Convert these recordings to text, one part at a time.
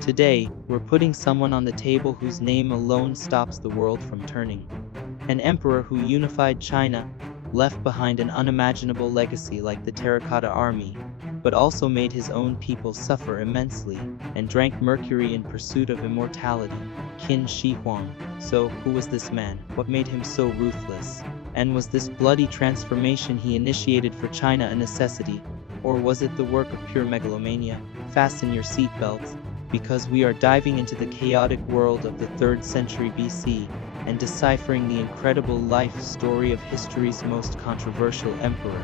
Today, we're putting someone on the table whose name alone stops the world from turning. An emperor who unified China, left behind an unimaginable legacy like the Terracotta Army, but also made his own people suffer immensely, and drank mercury in pursuit of immortality. Qin Shi Huang. So, who was this man? What made him so ruthless? And was this bloody transformation he initiated for China a necessity? Or was it the work of pure megalomania? Fasten your seatbelts, because we are diving into the chaotic world of the 3rd century BC, and deciphering the incredible life story of history's most controversial emperor.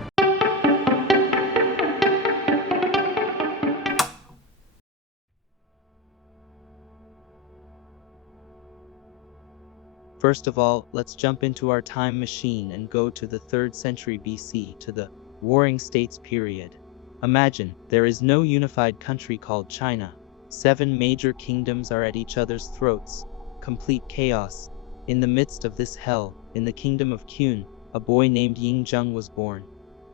First of all, let's jump into our time machine and go to the 3rd century BC, to the Warring States period. Imagine, there is no unified country called China. 7 major kingdoms are at each other's throats. Complete chaos. In the midst of this hell, in the kingdom of Qin, a boy named Yingzheng was born,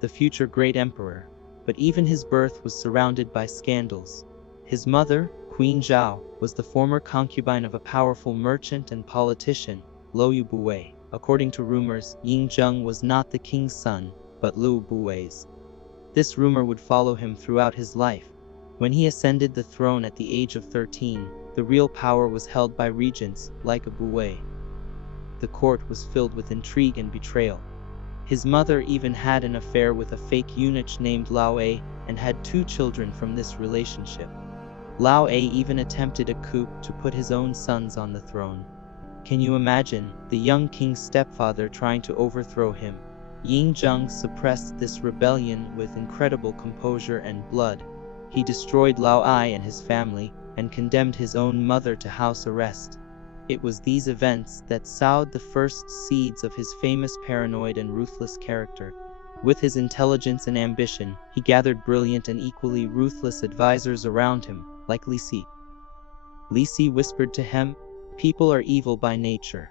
the future great emperor. But even his birth was surrounded by scandals. His mother, Queen Zhao, was the former concubine of a powerful merchant and politician, Liu Buwei. According to rumors, Yingzheng was not the king's son, but Liu Buwei's. This rumor would follow him throughout his life. When he ascended the throne at the age of 13, the real power was held by regents like a Buwei. The court was filled with intrigue and betrayal. His mother even had an affair with a fake eunuch named Lao A and had 2 children from this relationship. Lao A even attempted a coup to put his own sons on the throne. Can you imagine the young king's stepfather trying to overthrow him? Yingzheng suppressed this rebellion with incredible composure and blood. He destroyed Lao Ai and his family, and condemned his own mother to house arrest. It was these events that sowed the first seeds of his famous paranoid and ruthless character. With his intelligence and ambition, he gathered brilliant and equally ruthless advisors around him, like Li Si. Li Si whispered to him, "People are evil by nature.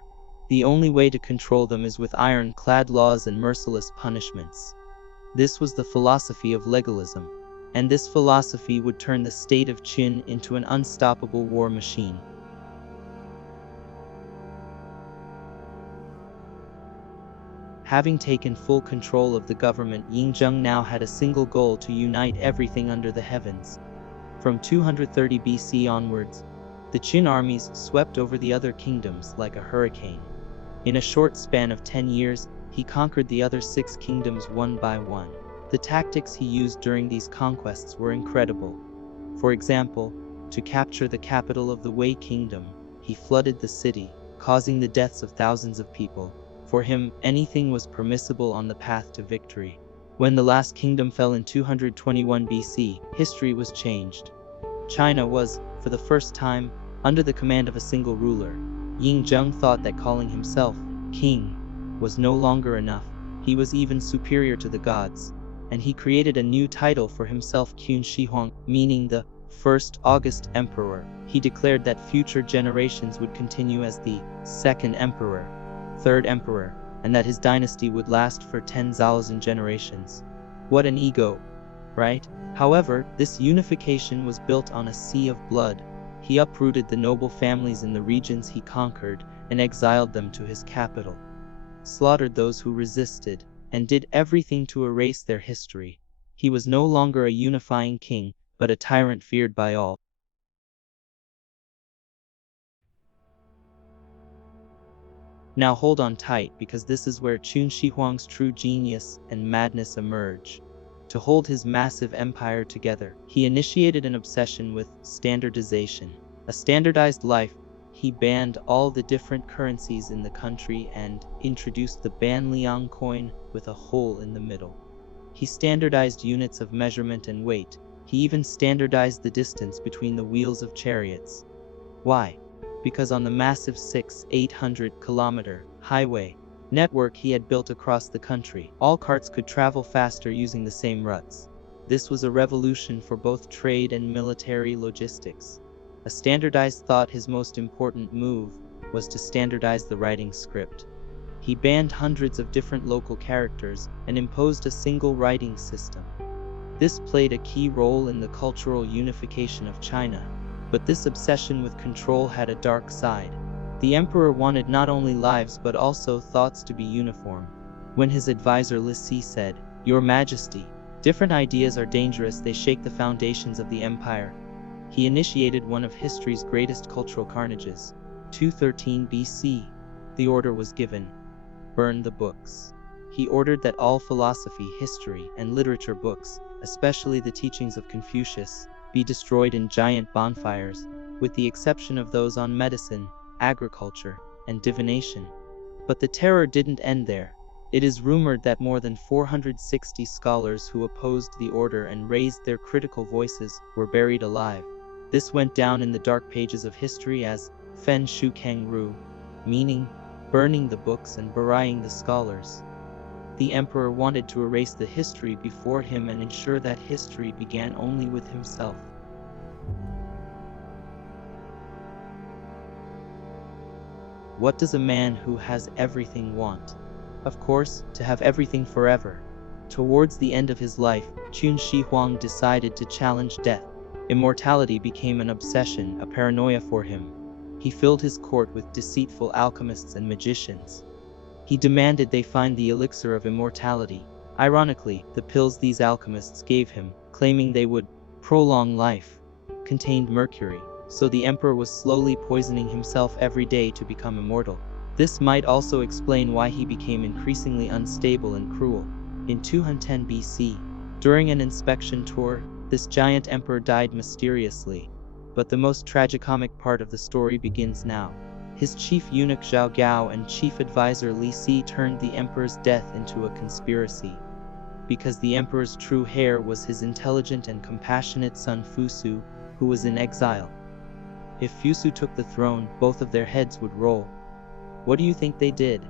The only way to control them is with iron-clad laws and merciless punishments." This was the philosophy of legalism, and this philosophy would turn the state of Qin into an unstoppable war machine. Having taken full control of the government, Yingzheng now had a single goal: to unite everything under the heavens. From 230 BC onwards, the Qin armies swept over the other kingdoms like a hurricane. In a short span of 10 years, he conquered the other 6 kingdoms one by one. The tactics he used during these conquests were incredible. For example, to capture the capital of the Wei kingdom, he flooded the city, causing the deaths of thousands of people. For him, anything was permissible on the path to victory. When the last kingdom fell in 221 BC, history was changed. China was, for the first time, under the command of a single ruler. Yingzheng thought that calling himself king was no longer enough. He was even superior to the gods, and he created a new title for himself, Qin Shi Huang, meaning the first August emperor. He declared that future generations would continue as the 2nd emperor, 3rd emperor, and that his dynasty would last for 10,000 generations. What an ego, right? However, this unification was built on a sea of blood. He uprooted the noble families in the regions he conquered and exiled them to his capital, slaughtered those who resisted, and did everything to erase their history. He was no longer a unifying king, but a tyrant feared by all. Now hold on tight, because this is where Qin Shi Huang's true genius and madness emerge. To hold his massive empire together, he initiated an obsession with standardization, a standardized life. He banned all the different currencies in the country and introduced the Banliang coin with a hole in the middle. He standardized units of measurement and weight. He even standardized the distance between the wheels of chariots. Why? Because on the massive 800-kilometer highway network he had built across the country, all carts could travel faster using the same ruts. This was a revolution for both trade and military logistics. A standardized thought. His most important move was to standardize the writing script. He banned hundreds of different local characters and imposed a single writing system. This played a key role in the cultural unification of China. But this obsession with control had a dark side. The emperor wanted not only lives but also thoughts to be uniform. When his advisor Li Si said, "Your Majesty, different ideas are dangerous, they shake the foundations of the empire," he initiated one of history's greatest cultural carnages. 213 BC, the order was given: burn the books. He ordered that all philosophy, history, and literature books, especially the teachings of Confucius, be destroyed in giant bonfires, with the exception of those on medicine, agriculture, and divination. But the terror didn't end there. It is rumored that more than 460 scholars who opposed the order and raised their critical voices were buried alive. This went down in the dark pages of history as Fen Shu Kang Ru, meaning burning the books and burying the scholars. The emperor wanted to erase the history before him and ensure that history began only with himself. What does a man who has everything want? Of course, to have everything forever. Towards the end of his life, Qin Shi Huang decided to challenge death. Immortality became an obsession, a paranoia for him. He filled his court with deceitful alchemists and magicians. He demanded they find the elixir of immortality. Ironically, the pills these alchemists gave him, claiming they would prolong life, contained mercury, so the emperor was slowly poisoning himself every day to become immortal. This might also explain why he became increasingly unstable and cruel. In 210 BC, during an inspection tour, this giant emperor died mysteriously. But the most tragicomic part of the story begins now. His chief eunuch Zhao Gao and chief advisor Li Si turned the emperor's death into a conspiracy. Because the emperor's true heir was his intelligent and compassionate son Fusu, who was in exile. If Fusu took the throne, both of their heads would roll. What do you think they did?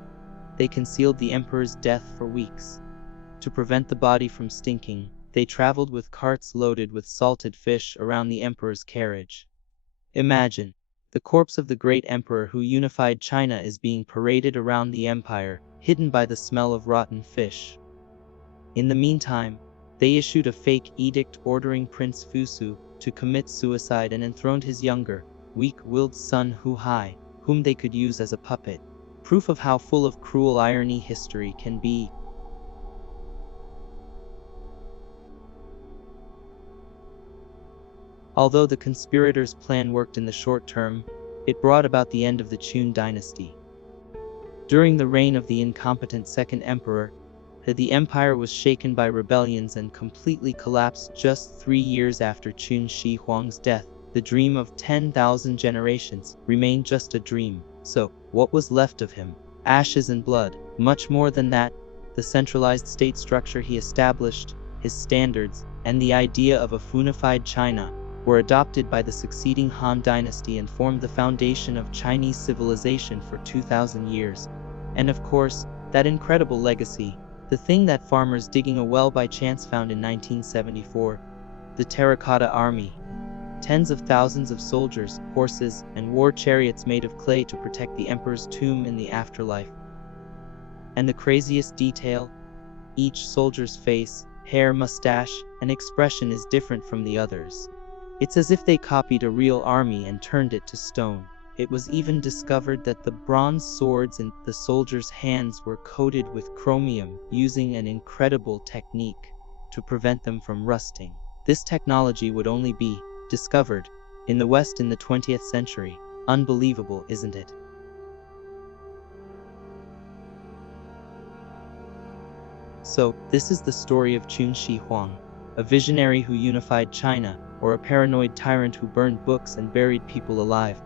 They concealed the emperor's death for weeks. To prevent the body from stinking, they traveled with carts loaded with salted fish around the emperor's carriage. Imagine, the corpse of the great emperor who unified China is being paraded around the empire, hidden by the smell of rotten fish. In the meantime, they issued a fake edict ordering Prince Fusu to commit suicide and enthroned his younger, weak-willed son Hu Hai, whom they could use as a puppet. Proof of how full of cruel irony history can be. Although the conspirators' plan worked in the short term, it brought about the end of the Qin dynasty. During the reign of the incompetent second emperor, the empire was shaken by rebellions and completely collapsed just 3 years after Qin Shi Huang's death. The dream of 10,000 generations remained just a dream. So, what was left of him? Ashes and blood. Much more than that, the centralized state structure he established, his standards, and the idea of a unified China were adopted by the succeeding Han dynasty and formed the foundation of Chinese civilization for 2,000 years. And of course, that incredible legacy, the thing that farmers digging a well by chance found in 1974, the Terracotta Army. Tens of thousands of soldiers, horses, and war chariots made of clay to protect the emperor's tomb in the afterlife. And the craziest detail? Each soldier's face, hair, mustache, and expression is different from the others. It's as if they copied a real army and turned it to stone. It was even discovered that the bronze swords in the soldiers' hands were coated with chromium, using an incredible technique to prevent them from rusting. This technology would only be discovered in the West in the 20th century. Unbelievable, isn't it? So, this is the story of Qin Shi Huang, a visionary who unified China, or a paranoid tyrant who burned books and buried people alive.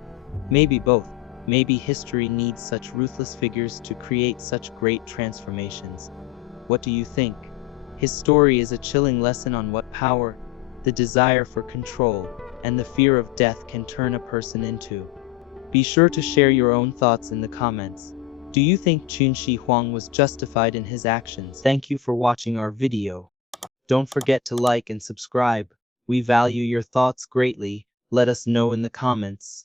Maybe both. Maybe history needs such ruthless figures to create such great transformations. What do you think? His story is a chilling lesson on what power, the desire for control, and the fear of death can turn a person into. Be sure to share your own thoughts in the comments. Do you think Qin Shi Huang was justified in his actions? Thank you for watching our video. Don't forget to like and subscribe. We value your thoughts greatly. Let us know in the comments.